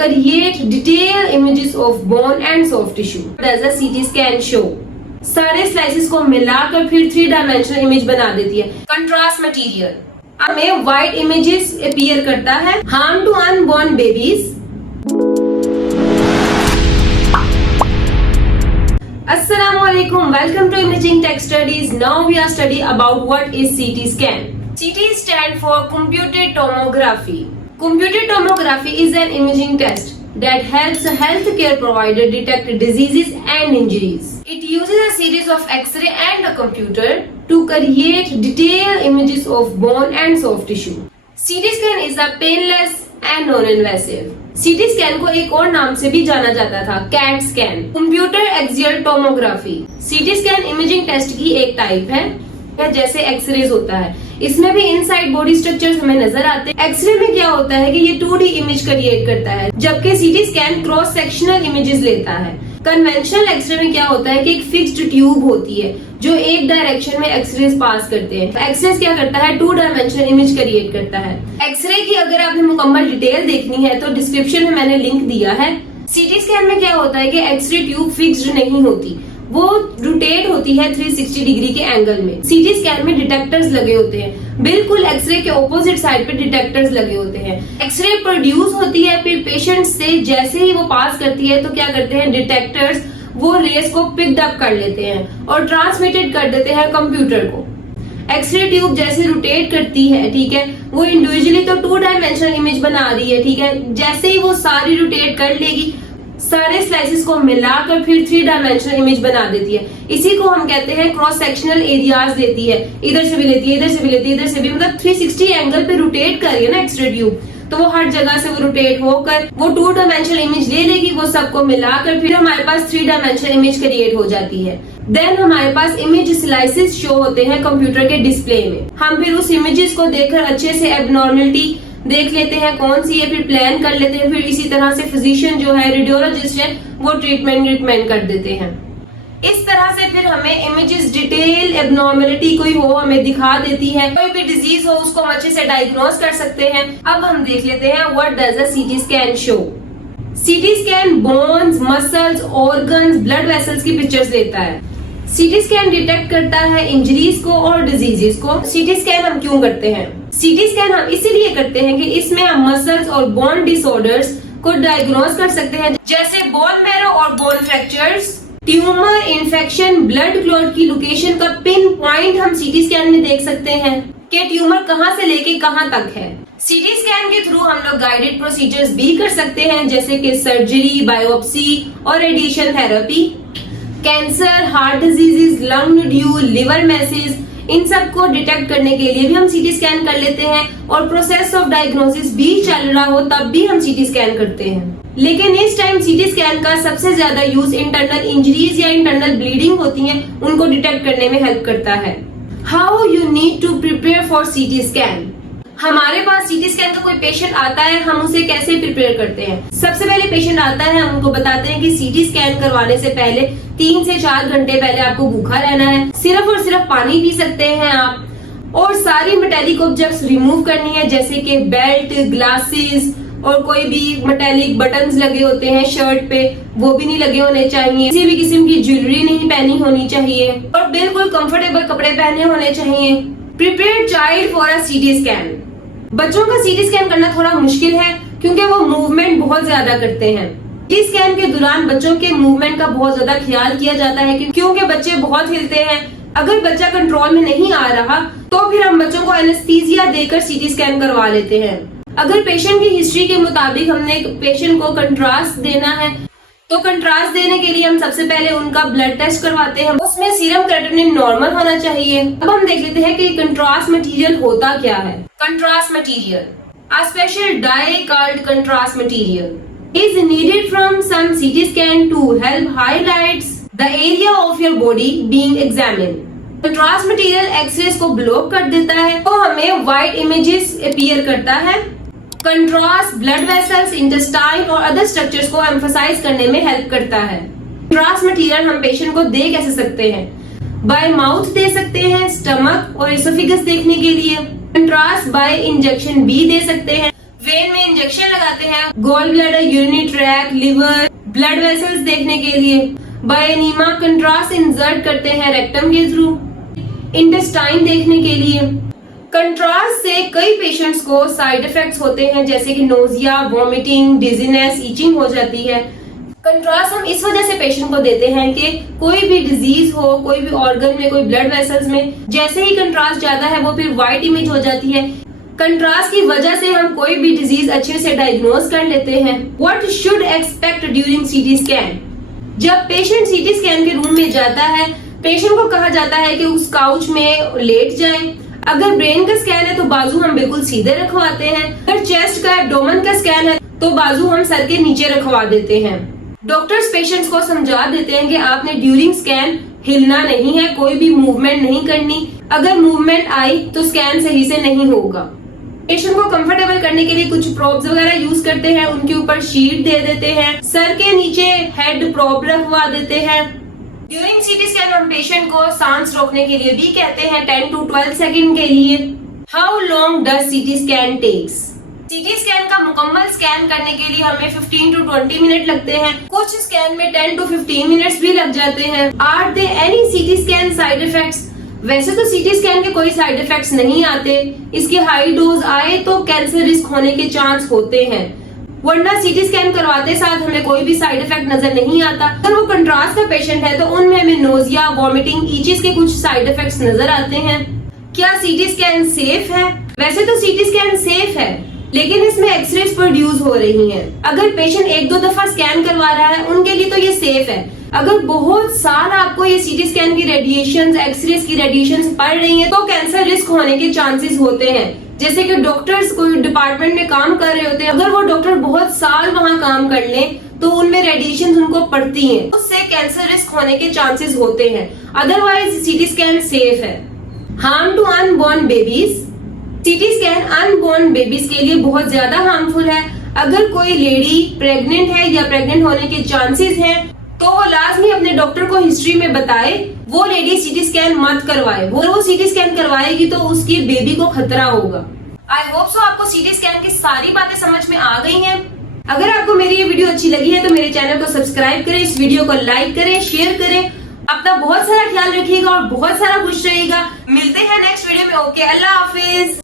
create detailed images of bone and soft tissue. Does a CT scan show? सारे slices को मिलाकर फिर 3 dimensional image बना देती है. कंट्रास्ट मटेरियल हमें वाइट इमेजेस अपीयर करता है. Harm to unborn babies. Assalamualaikum. Welcome to Imaging Tech Studies. Now we are studying about what is CT scan. CT stand for computed tomography. Computed tomography is an imaging test that helps a healthcare provider detect diseases and injuries. It uses a series of X-ray and a computer to create detailed images of bone and soft tissue. CT scan is a painless and non-invasive. CT scan को एक और नाम से भी जाना जाता था, cat scan, computer axial tomography. CT scan imaging test की एक टाइप है, जैसे एक्सरेज होता है. इसमें भी इनसाइड बॉडी स्ट्रक्चर्स हमें नजर आते हैं. एक्सरे में क्या होता है कि ये 2D इमेज क्रिएट करता है, जबकि CT scan cross sectional images लेता है. कन्वेंशनल एक्सरे में क्या होता है कि एक फिक्स्ड ट्यूब होती है जो एक डायरेक्शन में एक्सरेज पास करते हैं. एक्सरेज क्या करता है, 2 डायमेंशनल इमेज क्रिएट करता है. एक्सरे की अगर आपने मुकम्मल डिटेल देखनी है तो डिस्क्रिप्शन में मैंने लिंक दिया है. CT स्कैन में क्या होता है कि एक्सरे ट्यूब फिक्स्ड नहीं होती, वो रोटेट होती है 360 डिग्री के एंगल में. CT स्कैन में डिटेक्टर्स लगे होते हैं, बिल्कुल एक्सरे के ऑपोजिट साइड पे डिटेक्टर्स लगे होते हैं. एक्सरे प्रोड्यूस होती है, फिर पेशेंट से जैसे ही वो पास करती है तो क्या करते हैं डिटेक्टर्स, वो रेस को पिक्ड अप कर लेते हैं और ट्रांसमिटेड कर देते हैं कंप्यूटर को. एक्सरे ट्यूब जैसे रोटेट करती है, ठीक है, वो इंडिविजुअली तो 2 डायमेंशनल इमेज बना रही है, ठीक है. जैसे ही वो सारी रोटेट कर लेगी, सारे स्लाइसेस को मिलाकर फिर 3 डायमेंशनल इमेज बना देती है. इसी को हम कहते हैं क्रॉस सेक्शनल एरियाज लेती है. इधर से भी लेती है, इधर से भी लेती है, इधर से भी, मतलब 360 एंगल पे रोटेट कर रही है ना एक्सरे ट्यूब, तो वो हर जगह से वो रोटेट होकर वो 2 डायमेंशनल इमेज ले लेगी. वो सबको मिलाकर फिर हमारे पास 3 डायमेंशनल इमेज क्रिएट हो जाती है. देन हमारे पास इमेज स्लाइसेस शो होते हैं कंप्यूटर के डिस्प्ले में. हम फिर उस इमेजेस को देखकर अच्छे से एबनॉर्मलिटी देख लेते हैं कौन सी है, फिर प्लान कर लेते हैं. फिर इसी तरह से फिजिशियन जो है, रेडियोलॉजिस्ट है, वो ट्रीटमेंट कर देते हैं. इस तरह से फिर हमें इमेजेस डिटेल एबनॉर्मलिटी कोई हो हमें दिखा देती है. कोई भी डिजीज हो उसको हम अच्छे से डायग्नोज कर सकते हैं. अब हम देख लेते हैं what does a CT scan show. CT scan bones, muscles, organs, blood vessels की पिक्चर्स लेता है. CT स्कैन डिटेक्ट करता है इंजरीज को और डिजीजेस को. CT स्कैन हम क्यों करते हैं? CT स्कैन हम इसीलिए करते हैं कि इसमें हम मसल्स और बोन डिसऑर्डर्स को डायग्नोज कर सकते हैं, जैसे बोन मैरो और bone fractures, tumour, infection, blood clot की लोकेशन का पिन पॉइंट हम CT स्कैन में देख सकते हैं कि ट्यूमर कहां से लेके कहां तक है. CT स्कैन के थ्रू हम लोग गाइडेड प्रोसीजर्स भी कर सकते हैं, जैसे कि सर्जरी, बायोप्सी और radiation therapy. Cancer, heart diseases, lung nodule, liver message, इन सब को डिटेक्ट करने के लिए भी हम CT स्कैन कर लेते हैं. और प्रोसेस ऑफ डायग्नोसिस भी चल रहा हो तब भी हम CT स्कैन करते हैं. लेकिन इस टाइम CT स्कैन का सबसे ज्यादा यूज इंटरनल इंजरीज या इंटरनल ब्लीडिंग होती है, उनको डिटेक्ट करने में हेल्प करता है. How you need to prepare for CT scan. हमारे पास CT स्कैन का कोई पेशेंट आता है, हम उसे कैसे प्रिपेयर करते हैं. सबसे पहले पेशेंट आता है, हम उनको बताते हैं कि CT स्कैन करवाने से पहले 3 से 4 घंटे पहले आपको भूखा रहना है. सिर्फ और सिर्फ पानी पी सकते हैं आप, और सारी मेटेलिक ऑब्जेक्ट्स रिमूव करनी है, जैसे कि बेल्ट, ग्लासेस और कोई भी मेटेलिक बटन्स लगे होते हैं शर्ट पे, वो भी नहीं लगे होने चाहिए. किसी भी किस्म की ज्वेलरी नहीं पहनी होनी चाहिए और बिल्कुल कंफर्टेबल कपड़े पहने होने चाहिए. Prepare child for a CT scan. बच्चों का CT स्कैन करना थोड़ा मुश्किल है क्योंकि वो मूवमेंट बहुत ज्यादा करते हैं. CT स्कैन के दौरान बच्चों के मूवमेंट का बहुत ज्यादा ख्याल किया जाता है क्योंकि बच्चे बहुत हिलते हैं. अगर बच्चा कंट्रोल में नहीं आ रहा तो फिर हम बच्चों को एनेस्थीसिया देकर CT स्कैन करवा लेते हैं. अगर पेशेंट की हिस्ट्री के मुताबिक हमने पेशेंट को कंट्रास्ट देना है तो कंट्रास्ट देने के लिए हम सबसे पहले उनका ब्लड टेस्ट करवाते हैं. उसमें सीरम क्रेटिनिन नॉर्मल होना चाहिए. अब हम देख लेते हैं कि कंट्रास्ट मटेरियल होता क्या है. Contrast material, a special dye called contrast material, is needed from some CT scan to help highlights the area of your body being examined. Contrast material x rays को ब्लॉक कर देता है तो हमें व्हाइट इमेजेस अपीयर करता है. Contrast blood vessels, intestine और other structures को एम्फसाइज करने में हेल्प करता है. कंट्रास्ट मटेरियल हम पेशेंट को दे कैसे सकते हैं? बाय माउथ दे सकते हैं, स्टमक और एसोफेगस देखने के लिए. कंट्रास्ट बाय इंजेक्शन भी दे सकते हैं. वेन में इंजेक्शन लगाते हैं, gall bladder, urinary tract, liver, blood vessels देखने के लिए, बायोनीमा कंट्रास्ट इंसर्ट करते हैं रेक्टम के थ्रू, इंटेस्टाइन देखने के लिए। कंट्रास्ट से कई पेशेंट्स को साइड इफेक्ट्स होते हैं जैसे कि नोजिया, वॉमिटिंग, डिजीनेस, इचिंग हो जाती है। कंट्रास्ट हम इस वजह से पेशेंट को देते हैं कि कोई भी डिजीज हो, कोई भी ऑर्गन में, कोई ब्लड वेसल्स में, जैसे ही कंट्रास्ट ज्यादा है वो फिर व्हाइट इमेज हो जाती है। कंट्रास्ट की वजह से हम कोई भी डिजीज अच्छे से डायग्नोज कर लेते हैं। What should expect during CT scan? जब पेशेंट सीटी स्कैन के रूम में जाता है, पेशेंट को कहा जाता है कि उस काउच में लेट जाएं। अगर ब्रेन का स्कैन है तो बाजू हम बिल्कुल सीधे रखवाते हैं। अगर चेस्ट का, एब्डोमेन का स्कैन है तो बाजू हम सर के नीचे रखवा देते हैं। डॉक्टर्स पेशेंट्स को समझा देते हैं कि आपने ड्यूरिंग स्कैन हिलना नहीं है, कोई भी मूवमेंट नहीं करनी। अगर मूवमेंट आई तो स्कैन सही से नहीं होगा। पेशेंट को कंफर्टेबल करने के लिए कुछ प्रोब्स वगैरह यूज करते हैं, उनके ऊपर शीट दे देते हैं, सर के नीचे हेड प्रोब रखवा देते हैं। ड्यूरिंग सीटी स्कैन हम पेशेंट को सांस रोकने के लिए भी कहते हैं 10 to 12 सेकंड के लिए। How long does CT scan takes? CT scan का मुकम्मल स्कैन करने के लिए हमें 15 to 20 मिनट लगते हैं। कुछ स्कैन में 10 to 15 मिनट्स भी लग जाते हैं। Are they any CT scan side effects? वैसे तो सीटी स्कैन के कोई साइड इफेक्ट्स नहीं आते। इसकी हाई डोज आए तो कैंसर रिस्क होने के चांस होते हैं, वरना सीटी स्कैन करवाते साथ हमें कोई भी साइड इफेक्ट नजर नहीं आता। अगर वो कंट्रास्ट का पेशेंट है तो उनमें हमें नोजिया, वॉमिटिंग, ईचिस के कुछ साइड इफेक्ट्स नजर आते हैं। क्या सीटी स्कैन सेफ है? वैसे तो सीटी स्कैन सेफ है, लेकिन इसमें एक्सरेज प्रोड्यूस हो रही हैं। अगर पेशेंट 1-2 दफा स्कैन करवा रहा है उनके लिए तो ये सेफ है। अगर बहुत साल आपको ये सीटी स्कैन की रेडिएशन, एक्सरेज की रेडिएशन पड़ रही है तो कैंसर रिस्क होने के चांसेस होते हैं। जैसे कि डॉक्टर्स कोई डिपार्टमेंट में काम कर रहे होते हैं, अगर वो डॉक्टर बहुत साल वहाँ काम कर लें तो उनमें रेडिएशन उनको पड़ती हैं, उससे कैंसर रिस्क होने के चांसेस होते हैं। अदरवाइज सीटी स्कैन सेफ है। Harm to unborn babies? CT scan unborn babies के लिए बहुत ज्यादा हार्मफुल है। अगर कोई लेडी प्रेग्नेंट है या प्रेग्नेंट होने के चांसेस हैं तो वो लाजमी अपने डॉक्टर को हिस्ट्री में बताए। वो लेडी सीटी स्कैन मत करवाए। वो सीटी स्कैन करवाएगी तो उसकी बेबी को खतरा होगा। आई होप सो आपको सीटी स्कैन की सारी बातें समझ में आ गई हैं। अगर आपको मेरी ये वीडियो अच्छी लगी है तो मेरे चैनल को सब्सक्राइब करें, इस वीडियो को लाइक करें, शेयर करें। अपना बहुत सारा ख्याल रखिएगा और बहुत सारा खुश रहिएगा। मिलते हैं नेक्स्ट वीडियो में। ओके, अल्लाह हाफिज।